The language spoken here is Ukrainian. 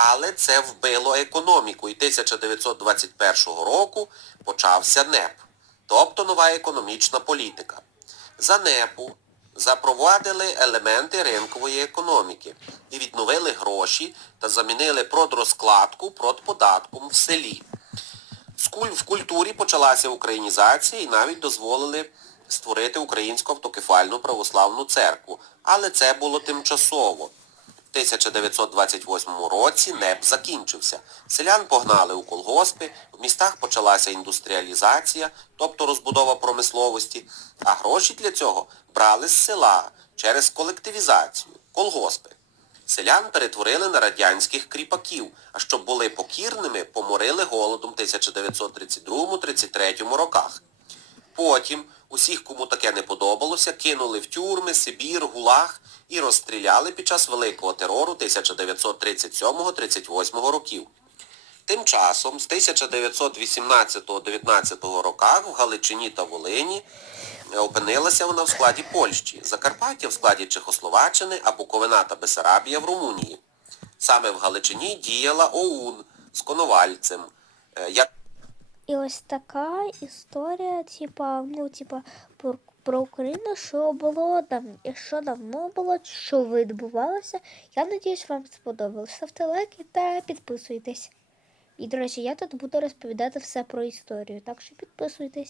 Але це вбило економіку, і 1921 року почався НЕП, тобто нова економічна політика. За НЕПу запровадили елементи ринкової економіки і відновили гроші та замінили продрозкладку продподатком в селі. В культурі почалася українізація і навіть дозволили створити Українську автокефальну православну церкву. Але це було тимчасово. В 1928 році НЕП закінчився. Селян погнали у колгоспи, в містах почалася індустріалізація, тобто розбудова промисловості, а гроші для цього брали з села через колективізацію, колгоспи. Селян перетворили на радянських кріпаків, а щоб були покірними, поморили голодом 1932-33 роках. Потім усіх, кому таке не подобалося, кинули в тюрми, Сибір, Гулаг і розстріляли під час Великого терору 1937-38 років. Тим часом з 1918-19 роках в Галичині та Волині е, опинилася вона в складі Польщі, Закарпаття в складі Чехословаччини, а Буковина та Бесарабія в Румунії. Саме в Галичині діяла ОУН з Коновальцем. І ось така історія, типа, ну, типа, про, про Україну, що було там, що давно було, що відбувалося. Я надіюсь, вам сподобалось. Ставте лайки та підписуйтесь. І, до речі, я тут буду розповідати все про історію, так що підписуйтесь.